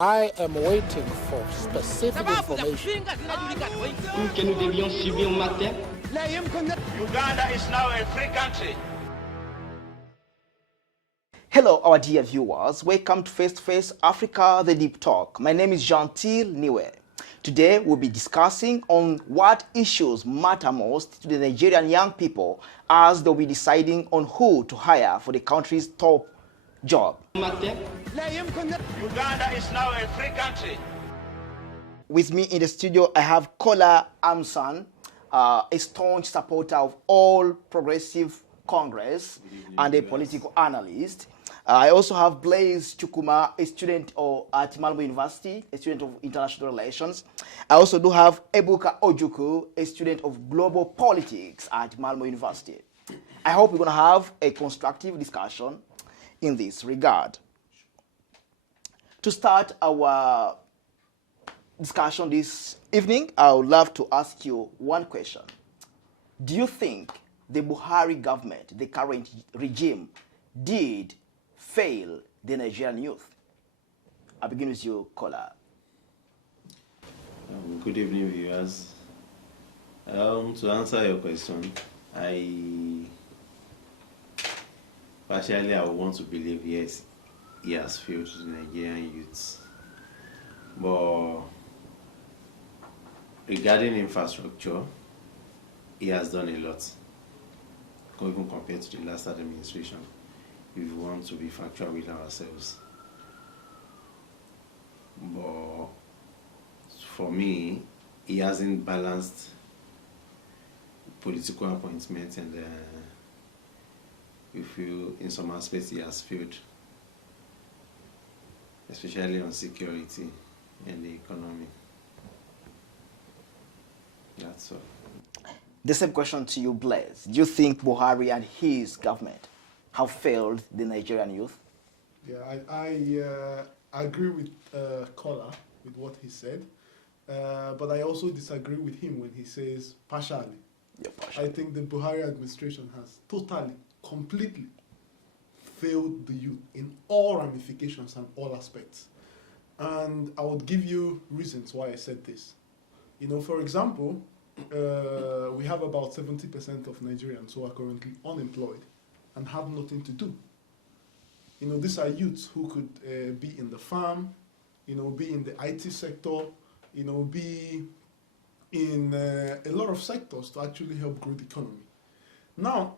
I am waiting for specific information. Uganda is now a free country. Hello, our dear viewers. Welcome to Face to Face Africa, the Deep Talk. My name is Gentil Niwe. Today, we'll be discussing on what issues matter most to the Nigerian young people as they'll be deciding on who to hire for the country's top job. Uganda is now a free country. With me in the studio, I have Kola Amsan, a staunch supporter of all progressive Congress and a political analyst. I also have Blaise Chukuma, a student at Malmo University, a student of international relations. I also do have Ebuka Ojukwu, a student of global politics at Malmo University. I hope we're going to have a constructive discussion in this regard. To start our discussion this evening, I would love to ask you one question. Do you think the Buhari government, the current regime, did fail the Nigerian youth? I begin with you, Kola. Good evening, viewers. To answer your question, I would want to believe yes, he has failed the Nigerian youths. But regarding infrastructure, he has done a lot, even compared to the last administration, if we want to be factual with ourselves. But for me, he hasn't balanced political appointments, and we feel in some aspects he has failed, especially on security and the economy. That's all. The same question to you, Blaise. Do you think Buhari and his government have failed the Nigerian youth? Yeah, I agree with Kola with what he said, but I also disagree with him when he says partially. Yeah, partially. I think the Buhari administration has totally, completely failed the youth in all ramifications and all aspects. And I would give you reasons why I said this. You know, for example, we have about 70% of Nigerians who are currently unemployed and have nothing to do. You know, these are youths who could be in the farm, you know, be in the IT sector, you know, be in a lot of sectors to actually help grow the economy. Now,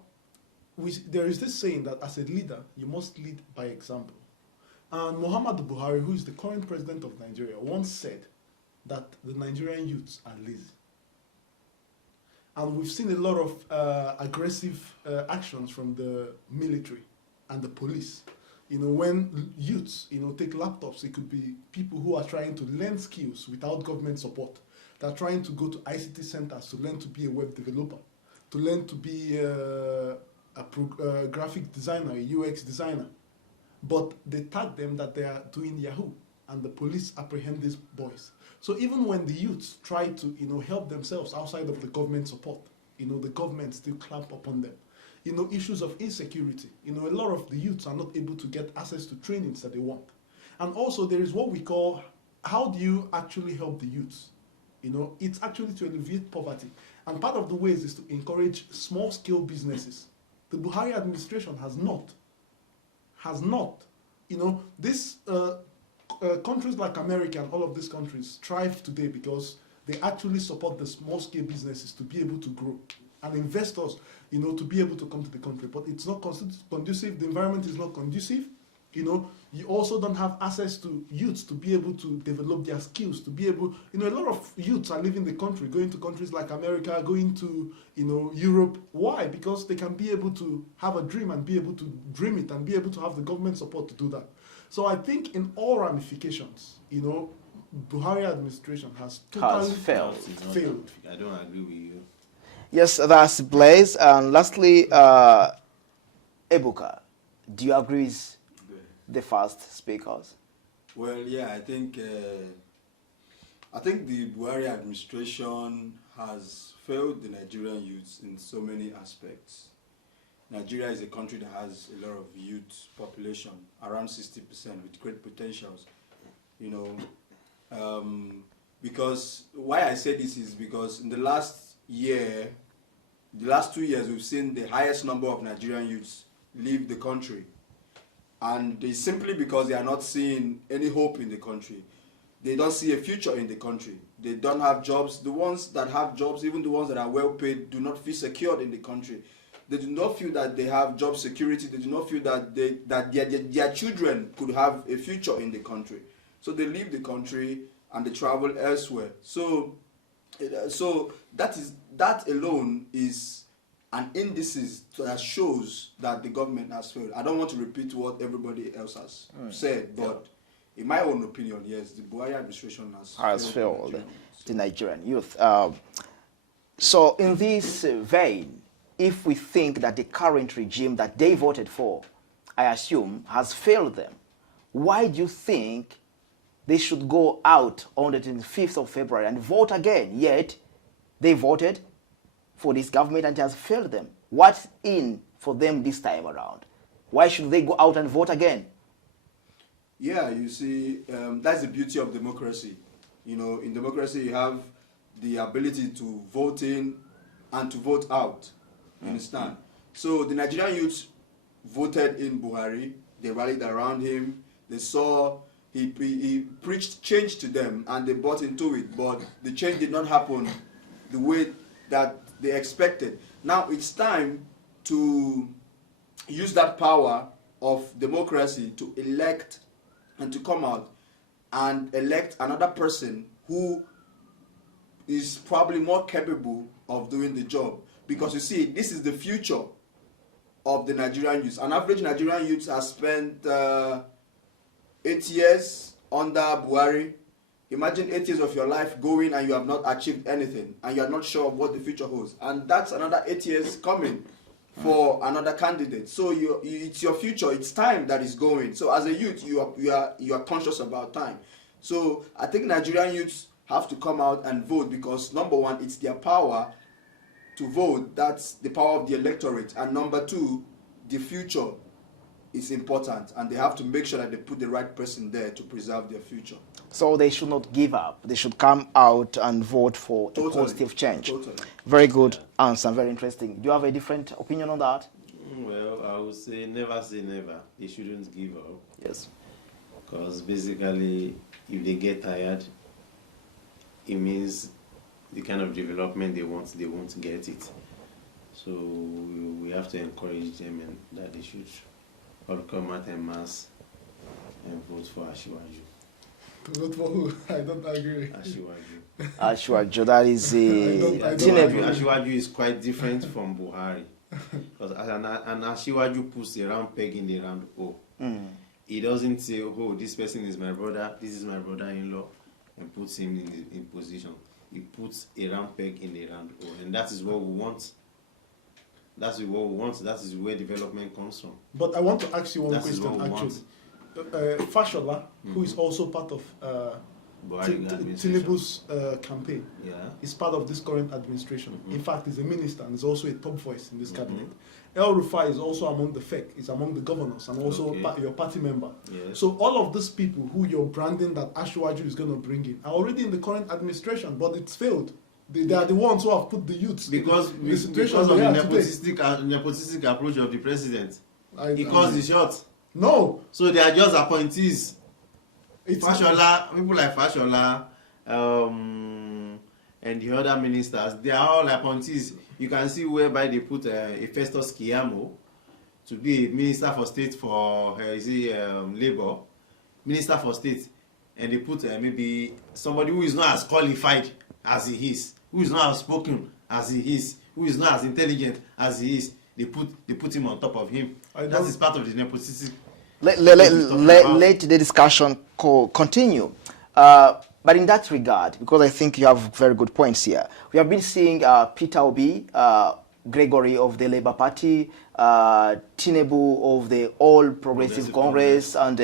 there is this saying that as a leader, you must lead by example. And Muhammadu Buhari, who is the current president of Nigeria, once said that the Nigerian youths are lazy. And we've seen a lot of aggressive actions from the military and the police. You know, when youths, you know, take laptops, it could be people who are trying to learn skills without government support. They're trying to go to ICT centers to learn to be a web developer, to learn to be a graphic designer, a UX designer. But they tag them that they are doing Yahoo, and the police apprehend these boys. So even when the youths try to, you know, help themselves outside of the government support, you know, the government still clamp upon them. You know, issues of insecurity. You know, a lot of the youths are not able to get access to trainings that they want. And also there is what we call, how do you actually help the youths? You know, it's actually to alleviate poverty. And part of the ways is to encourage small-scale businesses. The Buhari administration has not. You know, this countries like America and all of these countries thrive today because they actually support the small-scale businesses to be able to grow, and investors, you know, to be able to come to the country. But it's not conducive. The environment is not conducive. You know, you also don't have access to youths to be able to develop their skills, to be able, you know, a lot of youths are leaving the country, going to countries like America, going to, you know, Europe. Why? Because they can be able to have a dream and be able to dream it and be able to have the government support to do that. So I think in all ramifications, you know, Buhari administration has totally failed. I don't agree with you. Yes, that's Blaise. And lastly, Ebuka, do you agree with the first speakers? Well, yeah, I think the Buhari administration has failed the Nigerian youths in so many aspects. Nigeria is a country that has a lot of youth population, around 60%, with great potentials. you know, because why I say this is because in the last year, the last 2 years, we've seen the highest number of Nigerian youths leave the country. And it's simply because they are not seeing any hope in the country. They don't see a future in the country. They don't have jobs. The ones that have jobs, even the ones that are well paid, do not feel secured in the country. They do not feel that they have job security. They do not feel that their children could have a future in the country. So they leave the country and they travel elsewhere. So that alone is an indices that shows that the government has failed. I don't want to repeat what everybody else has said, but in my own opinion, yes, the Buhari administration has failed the Nigerian youth. So in this vein, if we think that the current regime that they voted for, I assume, has failed them, why do you think they should go out on the 25th of February and vote again? Yet they voted for this government and it has failed them. What's in for them this time around? Why should they go out and vote again? Yeah, you see, that's the beauty of democracy. You know, in democracy you have the ability to vote in and to vote out. You understand? So the Nigerian youths voted in Buhari. They rallied around him. They saw he preached change to them and they bought into it. But the change did not happen the way that they expected. Now it's time to use that power of democracy to elect and to come out and elect another person who is probably more capable of doing the job. Because you see, this is the future of the Nigerian youth. An average Nigerian youth has spent 8 years under Buhari. Imagine 8 years of your life going and you have not achieved anything and you are not sure of what the future holds. And that's another 8 years coming for another candidate. So it's your future, it's time that is going. So as a youth, you are conscious about time. So I think Nigerian youths have to come out and vote because number one, it's their power to vote. That's the power of the electorate. And number two, the future is important and they have to make sure that they put the right person there to preserve their future. So they should not give up. They should come out and vote for a positive change. Totally. Very good answer, very interesting. Do you have a different opinion on that? Well, I would say never say never. They shouldn't give up. Yes. Because basically, if they get tired, it means the kind of development they won't get it. So we have to encourage them and that they should all come out en masse and vote for Asiwaju. Vote for who? I don't agree. Asiwaju. Asiwaju, that is Tinebu. Asiwaju is quite different from Buhari. Because an Asiwaju puts a round peg in the round hole. He doesn't say, oh, this person is my brother, this is my brother-in-law, and puts him in position. He puts a round peg in the round hole. And that is what we want. That's what we want. That is where development comes from. But I want to ask you one question, actually. Fashola, who is also part of Tinebu's campaign, is part of this current administration. In fact, he's a minister and is also a top voice in this cabinet. El Rufai is also among the FEC, is among the governors and also your party member. Yes. So all of these people who you're branding that Asiwaju is going to bring in are already in the current administration, but it's failed. They are the ones who have put the youths because of the nepotistic approach of the president. He calls the shots. No. So they are just appointees. Fashola, people like Fashola, and the other ministers, they are all appointees. You can see whereby they put a Festus Kiyamo to be a minister for state for labor, minister for state, and they put maybe somebody who is not as qualified as he is, who is not as spoken as he is, who is not as intelligent as he is. They put him on top of him. That is part of the nepotism. Let the discussion continue. But in that regard, because I think you have very good points here, we have been seeing Peter Obi Grigory of the Labour Party, Tinebu of the All Progressive Congress, and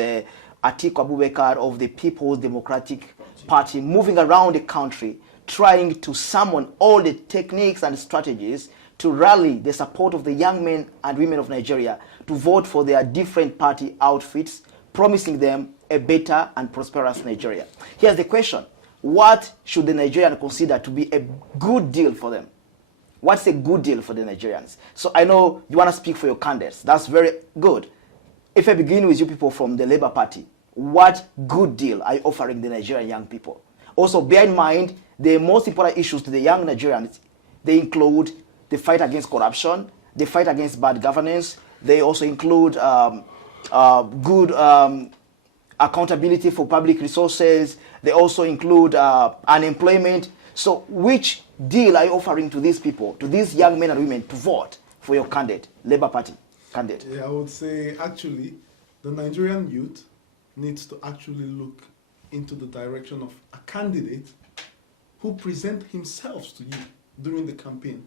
Atiku Abubakar of the People's Democratic Party moving around the country, trying to summon all the techniques and strategies to rally the support of the young men and women of Nigeria to vote for their different party outfits, promising them a better and prosperous Nigeria. Here's the question. What should the Nigerian consider to be a good deal for them? What's a good deal for the Nigerians? So I know you want to speak for your candidates. That's very good. If I begin with you people from the Labour Party, what good deal are you offering the Nigerian young people? Also, bear in mind, the most important issues to the young Nigerians, they include the fight against corruption, the fight against bad governance. They also include good accountability for public resources. They also include unemployment. So which deal are you offering to these people, to these young men and women, to vote for your candidate, Labour Party candidate? Yeah, I would say actually the Nigerian youth needs to actually look into the direction of a candidate who presents himself to you during the campaign.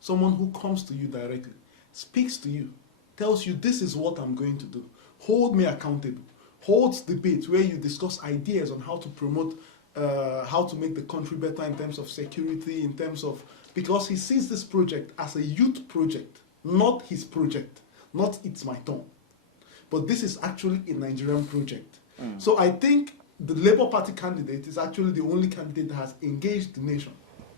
Someone who comes to you directly, speaks to you, tells you this is what I'm going to do. Hold me accountable. Holds debates where you discuss ideas on how to promote, how to make the country better in terms of security, in terms of, because he sees this project as a youth project, not his project, not it's my turn. But this is actually a Nigerian project. So I think the Labour Party candidate is actually the only candidate that has engaged the nation,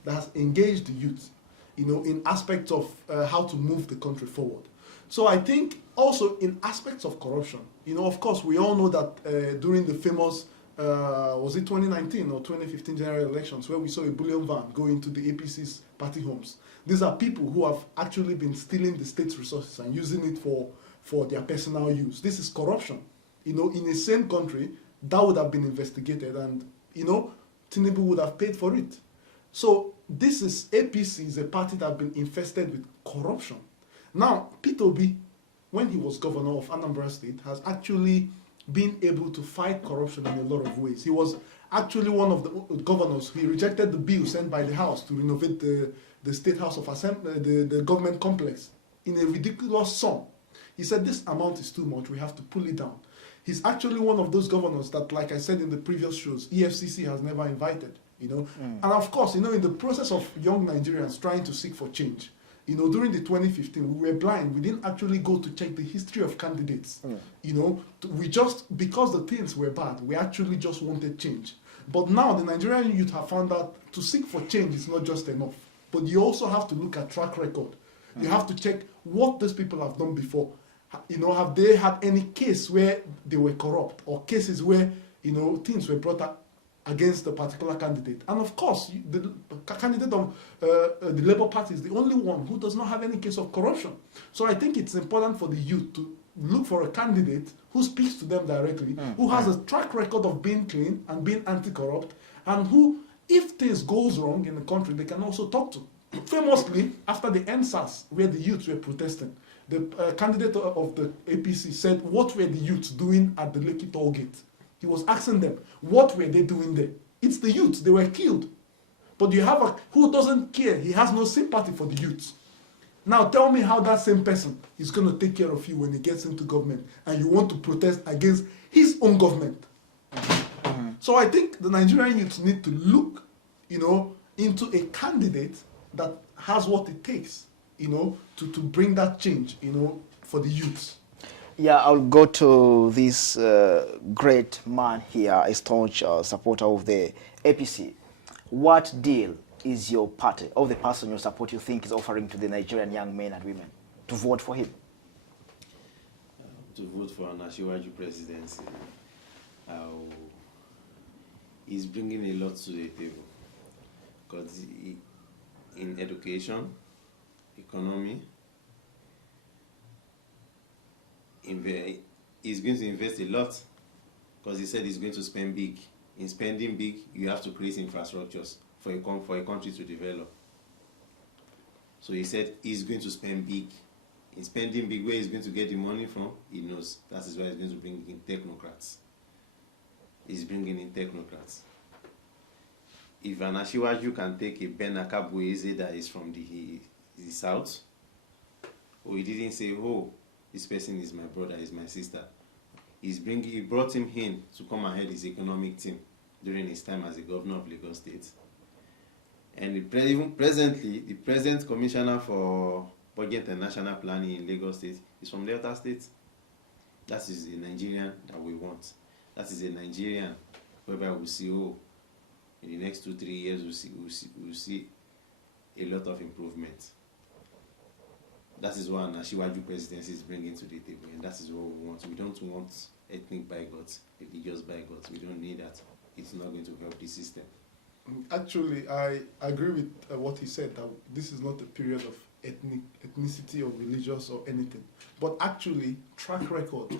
that has engaged the youth, in aspects of how to move the country forward. So I think also in aspects of corruption, of course, we all know that during the famous, was it 2019 or 2015 general elections, where we saw a bullion van go into the APC's party homes. These are people who have actually been stealing the state's resources and using it for their personal use. This is corruption. In the same country, that would have been investigated and, Tinubu would have paid for it. So APC is a party that has been infested with corruption. Now, Peter Obi, when he was governor of Anambra State, has actually been able to fight corruption in a lot of ways. He was actually one of the governors. He rejected the bill sent by the House to renovate the State House of Assembly, the government complex, in a ridiculous sum. He said, this amount is too much, we have to pull it down. He's actually one of those governors that, like I said in the previous shows, EFCC has never invited, And of course, in the process of young Nigerians trying to seek for change, during the 2015, we were blind. We didn't actually go to check the history of candidates. We just, because the things were bad, we actually just wanted change. But now the Nigerian youth have found out to seek for change is not just enough. But you also have to look at track record. You have to check what these people have done before. Have they had any case where they were corrupt, or cases where, things were brought up against a particular candidate? And of course, the candidate of the Labour Party is the only one who does not have any case of corruption. So I think it's important for the youth to look for a candidate who speaks to them directly, who has a track record of being clean and being anti-corrupt, and who, if things goes wrong in the country, they can also talk to. Famously, after the NSAS, where the youths were protesting, the candidate of the APC said, what were the youths doing at the Lekki toll gate? He was asking them, what were they doing there? It's the youths, they were killed. But you have who doesn't care? He has no sympathy for the youths. Now tell me how that same person is going to take care of you when he gets into government and you want to protest against his own government. So I think the Nigerian youths need to look, into a candidate that has what it takes, to bring that change, for the youths. Yeah, I'll go to this great man here, a staunch supporter of the APC. What deal is your party, or the person you support, you think is offering to the Nigerian young men and women to vote for him? To vote for an Asiwaju presidency, he's bringing a lot to the table. Because in education, economy, he's going to invest a lot, because he said he's going to spend big. In spending big, you have to create infrastructures for a country to develop. So he said he's going to spend big. In spending big, where he's going to get the money from, he knows. That is why he's going to bring in technocrats. He's bringing in technocrats. If an Asiwaju can take a Ben Akabueze that is from the south, he didn't say, oh, this person is my brother, is my sister. He brought him in to come and head his economic team during his time as a governor of Lagos State. And presently, the present commissioner for Budget and National Planning in Lagos State is from Delta State. That is the Nigerian that we want. that is a Nigerian, whereby we see, oh, in the next 2-3 years we'll see a lot of improvement. That is what an Asiwaju presidency is bringing to the table, and that is what we want. We don't want ethnic bigots, religious bigots. We don't need that. It's not going to help the system. Actually, I agree with what he said, that this is not a period of ethnicity or religious or anything. But actually, track record,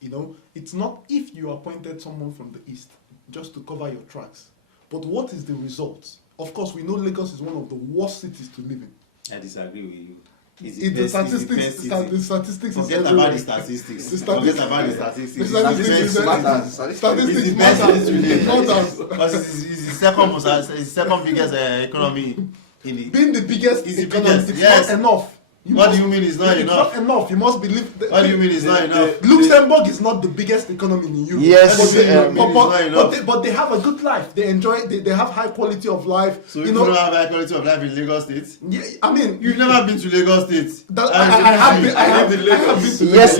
you know, it's not if you appointed someone from the East just to cover your tracks, but what is the result? Of course, we know Lagos is one of the worst cities to live in. I disagree with you. The statistics Forget about the statistics. Forget about the statistics. Statistics matter. Because it's the second biggest economy in the. Being the biggest economy, it's not enough. What do you mean it's not enough? It's not enough. You must believe. What do you mean it's not enough? Luxembourg is not the biggest economy in Europe. Yes, but they have a good life. They enjoy. They have high quality of life. So you don't have high quality of life in Lagos State? Yeah, I mean, you've never been to Lagos State. I have been. Yes,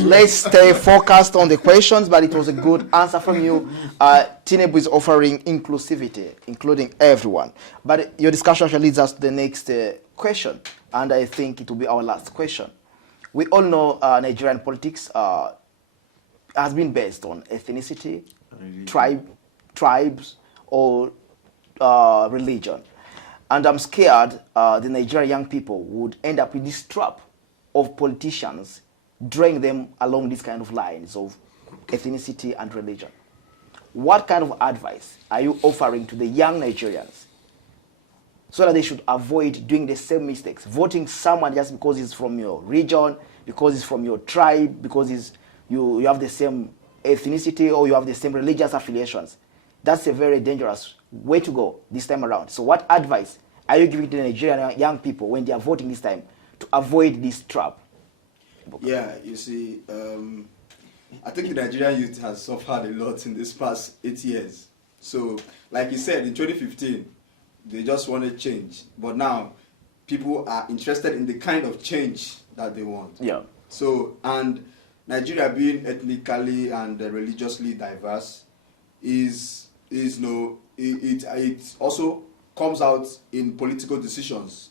let's stay focused on the questions, but it was a good answer from you. Tinebu is offering inclusivity, including everyone. But your discussion actually leads us to the next question, and I think it will be our last question. We all know Nigerian politics has been based on ethnicity, tribes, or religion. And I'm scared the Nigerian young people would end up in this trap of politicians drawing them along these kind of lines of ethnicity and religion. What kind of advice are you offering to the young Nigerians so that they should avoid doing the same mistakes, voting someone just because he's from your region, because he's from your tribe, because you have the same ethnicity or you have the same religious affiliations? That's a very dangerous way to go this time around. So what advice are you giving to the Nigerian young people when they are voting this time to avoid this trap? Yeah, you see, I think the Nigerian youth has suffered a lot in this past 8 years. So, like you said, in 2015, they just wanted change. But now, people are interested in the kind of change that they want. Yeah. So, and Nigeria being ethnically and religiously diverse it also comes out in political decisions,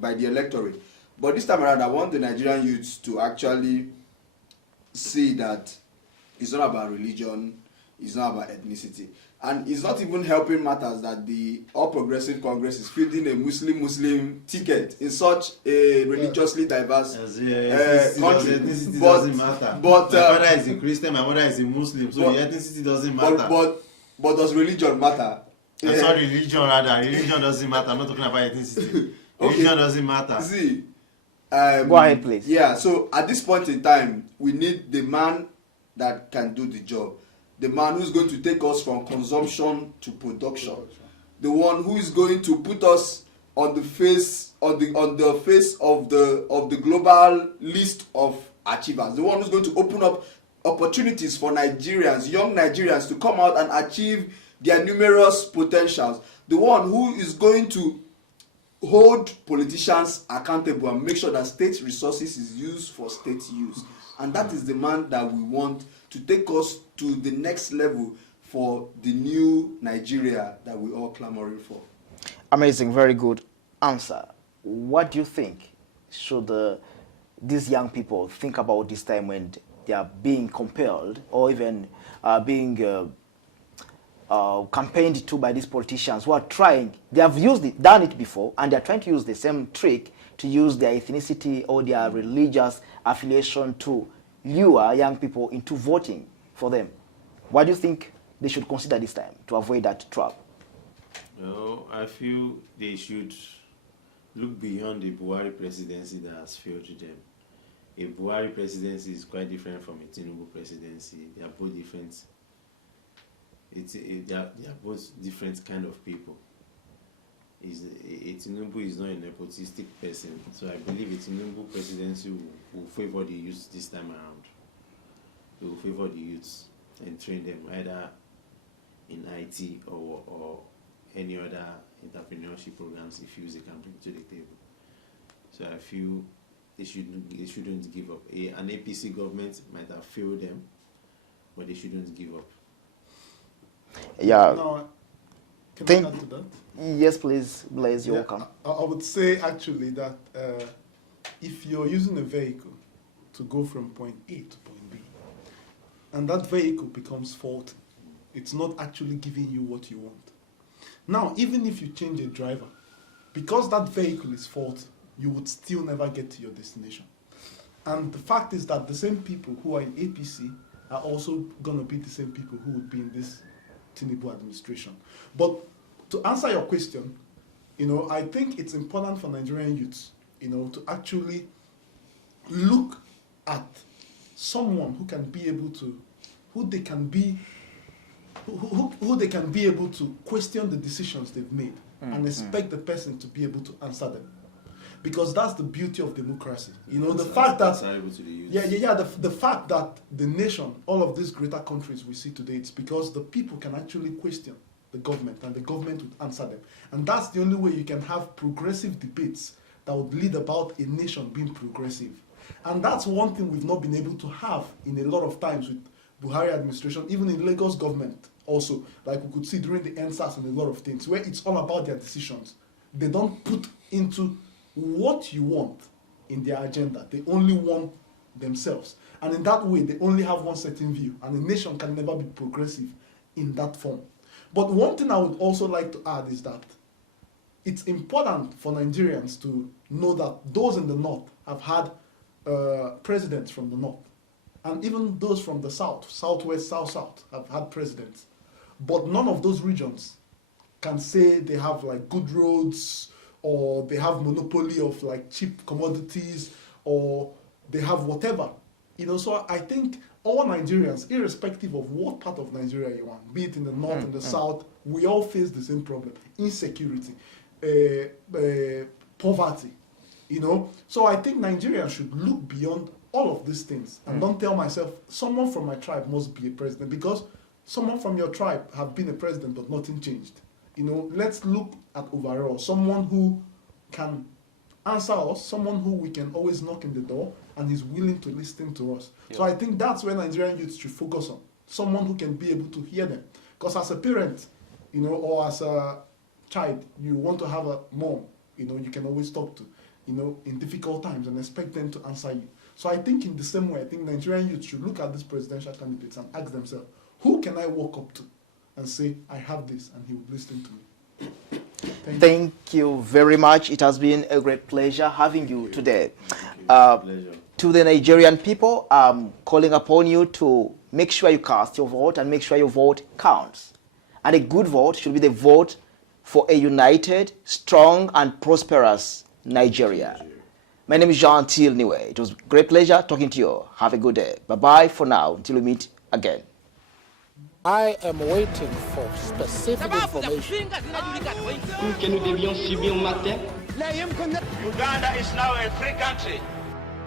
by the electorate. But this time around, I want the Nigerian youths to actually see that it's not about religion, it's not about ethnicity. And it's not even helping matters that the All Progressive Congress is fielding a Muslim ticket in such a religiously diverse country. Ethnicity doesn't matter. But my father is a Christian, my mother is a Muslim, so the ethnicity doesn't matter. But does religion matter? I'm sorry, religion rather. Religion doesn't matter. I'm not talking about ethnicity. Religion doesn't matter. See, go ahead, please. Yeah, so at this point in time, we need the man that can do the job. The man who's going to take us from consumption to production. The one who is going to put us on the face of the global list of achievers. The one who's going to open up opportunities for Nigerians, young Nigerians, to come out and achieve their numerous potentials. The one who is going to hold politicians accountable and make sure that state resources is used for state use. And that is the man that we want to take us to the next level for the new Nigeria that we're all clamoring for. Amazing, very good answer. What do you think should these young people think about this time when they are being compelled or even being campaigned to by these politicians who are trying? They have done it before, and they are trying to use the same trick to use their ethnicity or their religious affiliation to lure young people into voting for them. What do you think they should consider this time to avoid that trap? No, I feel they should look beyond the Buhari presidency that has failed them. A Buhari presidency is quite different from a Tinubu presidency. They are both different. They are both different kind of people. A Tinubu is not a nepotistic person, so I believe a Tinubu presidency will favor the youth this time around. They will favor the youths and train them either in IT or any other entrepreneurship programs they feel they can bring to the table. So I feel they shouldn't give up. An APC government might have failed them, but they shouldn't give up. Yeah. Now, can Think- I add to that? Yes, please, Blaze, you're welcome. I would say actually that if you're using a vehicle to go from point A to point B, and that vehicle becomes faulty, it's not actually giving you what you want. Now, even if you change a driver, because that vehicle is faulty, you would still never get to your destination. And the fact is that the same people who are in APC are also going to be the same people who would be in this Tinebu administration. But to answer your question, I think it's important for Nigerian youths, to actually look at someone who can be able to, who they can be able to question the decisions they've made and expect the person to be able to answer them. Because that's the beauty of democracy. The fact that the fact that the nation, all of these greater countries we see today, it's because the people can actually question the government and the government would answer them. And that's the only way you can have progressive debates that would lead about a nation being progressive. And that's one thing we've not been able to have in a lot of times with Buhari administration, even in Lagos government also, like we could see during the NSAS and a lot of things, where it's all about their decisions. They don't put into what you want in their agenda. They only want themselves. And in that way, they only have one certain view. And a nation can never be progressive in that form. But one thing I would also like to add is that it's important for Nigerians to know that those in the north have had presidents from the north. And even those from the south, southwest, south-south, have had presidents. But none of those regions can say they have like good roads, or they have monopoly of like cheap commodities, or they have whatever. So I think all Nigerians, irrespective of what part of Nigeria you want, be it in the north and the south, we all face the same problem: insecurity, poverty. So I think Nigerians should look beyond all of these things and don't tell myself someone from my tribe must be a president, because someone from your tribe have been a president but nothing changed. Let's look at overall someone who can answer us, someone who we can always knock in the door and is willing to listen to us. Yeah. So I think that's where Nigerian youths should focus on, someone who can be able to hear them. Because as a parent, or as a child, you want to have a mom, you can always talk to, in difficult times and expect them to answer you. So I think in the same way, I think Nigerian youth should look at these presidential candidates and ask themselves, who can I walk up to and say, I have this, and he will listen to me. Thank you very much. It has been a great pleasure having you today. To the Nigerian people, I'm calling upon you to make sure you cast your vote and make sure your vote counts. And a good vote should be the vote for a united, strong, and prosperous Nigeria. My name is Jean Niwe. It was a great pleasure talking to you. Have a good day. Bye-bye for now until we meet again. I am waiting for specific information. Uganda is now a free country.